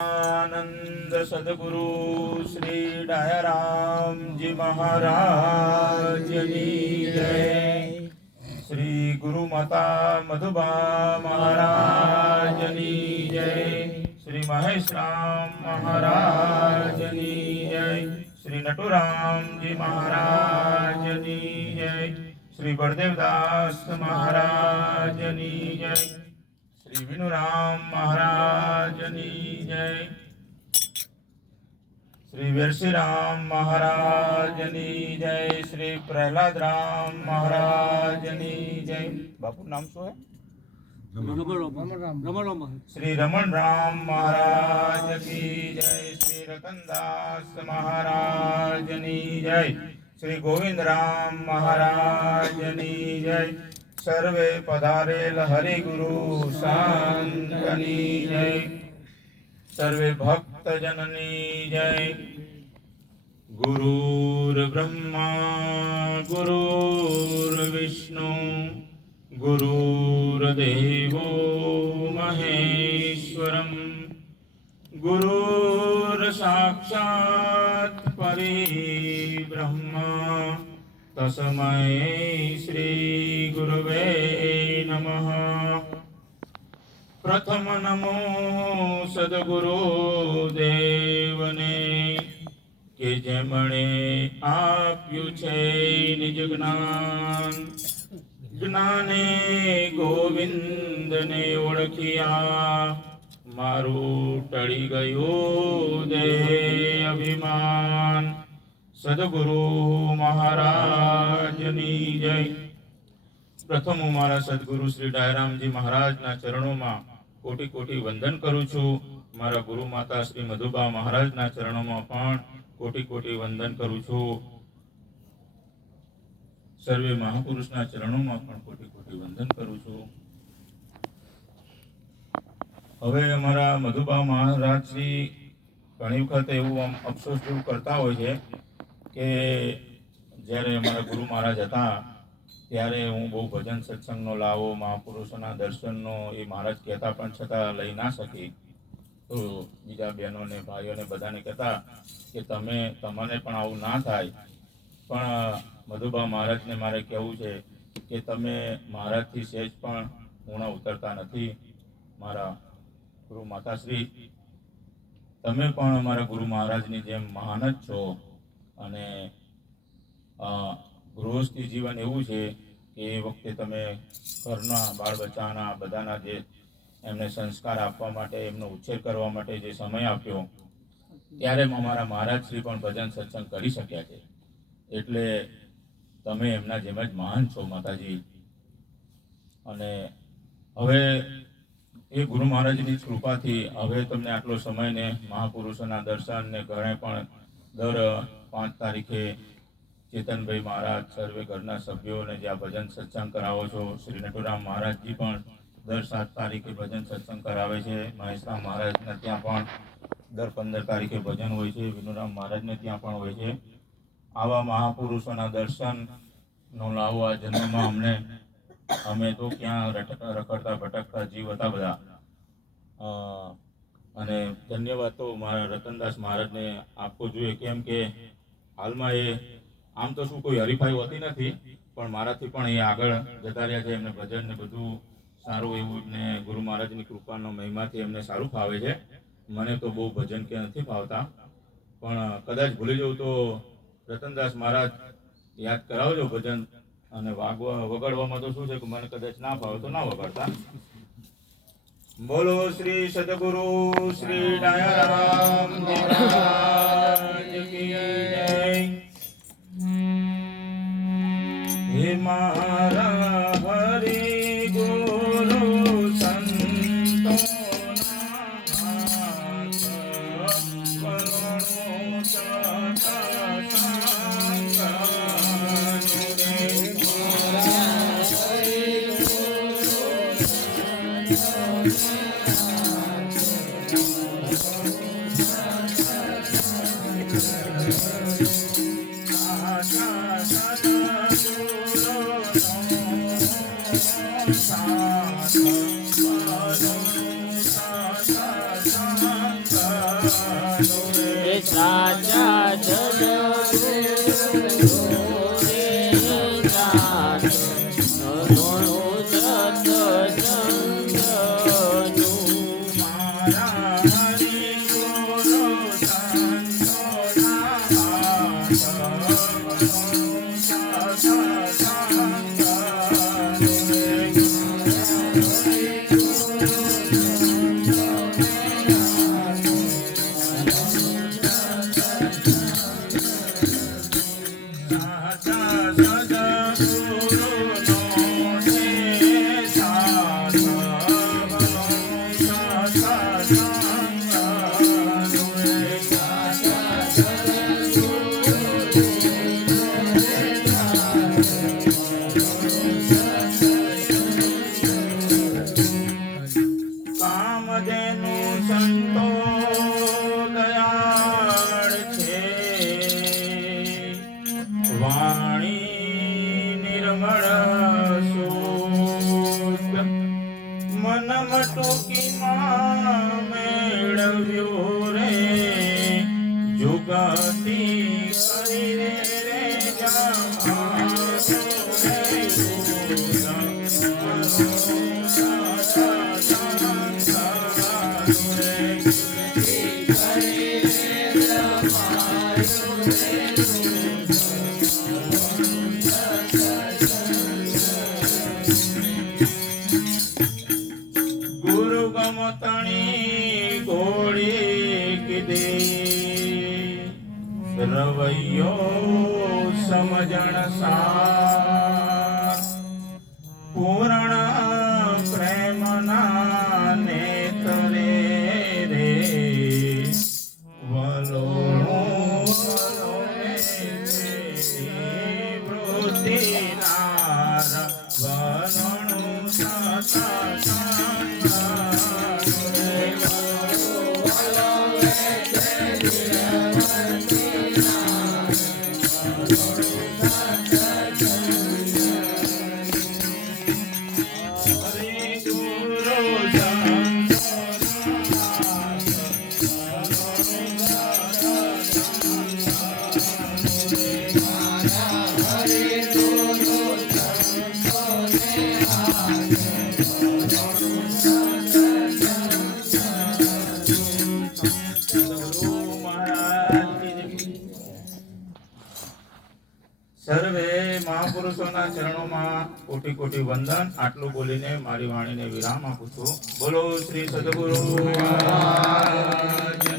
आनंद सदगुरु श्री डायाराम जी महाराज की जय। श्री गुरु माता मधुबा महाराज की जय। श्री महेश राम महाराज की जय। श्री नटुराम जी महाराज की जय। श्री बलदेवदास महाराज की जय। श्री विनुराम महाराज की जय। श्री वीरसी राम महाराज की जय। श्री प्रहलाद राम महाराज की जय। बापू नाम शो है? श्री रमन राम महाराज की जय। श्री रतनदास महाराज की जय। श्री गोविंद राम महाराज की जय। सर्वे पधारेल हरि गुरु शांतनी जय। सर्वे भक्त जननी जय। गुरुर्ब्रह्मा गुरुर्विष्णु गुरुर्देवो महेश्वरम् गुरुर्साक्षात् परिब्रह्मा तस्मै श्री गुरुवे नमः। प्रथम नमो सद्गुरु देवने के जेमणे आप्યું છે નિજ જ્ઞાન। જ્ઞાને ગોવિંદને ઓળખ્યા મારું ટળી ગયું દેહ અભિમાન। સદગુરુ મહારાજની જય। પ્રથમ હું મારા સદગુરુ શ્રી ડાયરામજી મહારાજના ચરણોમાં કોટી કોટી વંદન કરું છું। મારા ગુરુ માતા શ્રી મધુબા મહારાજના ચરણોમાં પણ કોટી કોટી વંદન કરું છું। સર્વે મહાપુરુષના ચરણોમાં પણ કોટી કોટી વંદન કરું છું। હવે અમારા મધુબા મહારાજ શ્રી ઘણી વખત એવું અફસોસ જેવું કરતા હોય છે કે જ્યારે અમારા ગુરુ મહારાજ હતા ત્યારે હું બહુ ભજન સત્સંગનો લાવો મહાપુરુષોના દર્શનનો એ મહારાજ કહેતા પણ છતાં લઈ ના શકી। તો બીજા બહેનોને ભાઈઓને બધાને કહેતા કે તમને પણ આવું ના થાય। પણ મધુબા મહારાજને મારે કહેવું છે કે તમે મહારાજથી સહેજ પણ ઊણા ઉતરતા નથી। મારા ગુરુ માતાશ્રી તમે પણ અમારા ગુરુ મહારાજની જેમ મહાન જ છો। અને ગૃહસ્થી જીવન એવું છે કે એ વખતે તમે ઘરના બાળ બચ્ચાના બધાના જે એમને સંસ્કાર આપવા માટે એમનો ઉછેર કરવા માટે જે સમય આપ્યો ત્યારે અમારા મહારાજશ્રી પણ ભજન સત્સંગ કરી શક્યા છે। એટલે તમે એમના જેમ જ મહાન છો માતાજી। અને હવે એ ગુરુ મહારાજની કૃપાથી હવે તમને આટલો સમય ને મહાપુરુષોના દર્શન ને ઘરે પણ દર 5 તારીખે ચેતનભાઈ મહારાજ સર્વે ઘરના સભ્યોને જે આ ભજન સત્સંગ કરાવો છો। શ્રી નટુરામ મહારાજજી પણ દર 7 તારીખે ભજન સત્સંગ કરાવે છે। મહેશરામ મહારાજને ત્યાં પણ દર 15 તારીખે ભજન હોય છે। વિનુરામ મહારાજને ત્યાં પણ હોય છે। આવા મહાપુરુષોના દર્શનનો લાવો આ જન્મમાં અમે તો ક્યાં રખડતા ભટકતા જીવ હતા બધા। અને ધન્યવાદ તો મારા રતનદાસ મહારાજને આપવો જોઈએ કેમ કે હાલમાં એ આમ તો શું કોઈ હરીફાઈ હોતી નથી પણ મારાથી પણ એ આગળ જતા રહ્યા છે। એમને ભજન ને બધું સારું એવું એમને ગુરુ મહારાજની કૃપાનો મહિમાથી એમને સારું ફાવે છે। મને તો બહુ ભજન કે નથી ફાવતા પણ કદાચ ભૂલી જવું તો રતનદાસ મહારાજ યાદ કરાવજો ભજન। અને વગાડવામાં તો શું છે કે મને કદાચ ના ફાવે તો ના વગાડતા। બોલો શ્રી સદગુરુ શ્રી ડાયારામ મહારાજ की जय। हे मारा हरि गुरु संतो नाथ वरुणो सता Sa એ સાચા સદગુરુ રે ઘણું સત્સંગનું મારા હરિગુરુ કામધેનુ સંતો દયાળ છે, વાણી નિર્મળ શુદ્ધ, મન મટુકીમાં મેળવ્યું રે, જુગતી કરી રે ગુરુ ગમતણી ગોળી કીધી, રવૈયો સમજણ સાર, પૂર્ણ પ્રેમના નેતરે રે, વલોણું વલોણે વૃત્તિ નાર, વલોણું સર્વે મહાપુરુષોના ચરણોમાં કોટી કોટી વંદન. આટલું બોલીને મારી વાણીને વિરામ આપું છું. બોલો શ્રી સદગુરુ મહારાજ.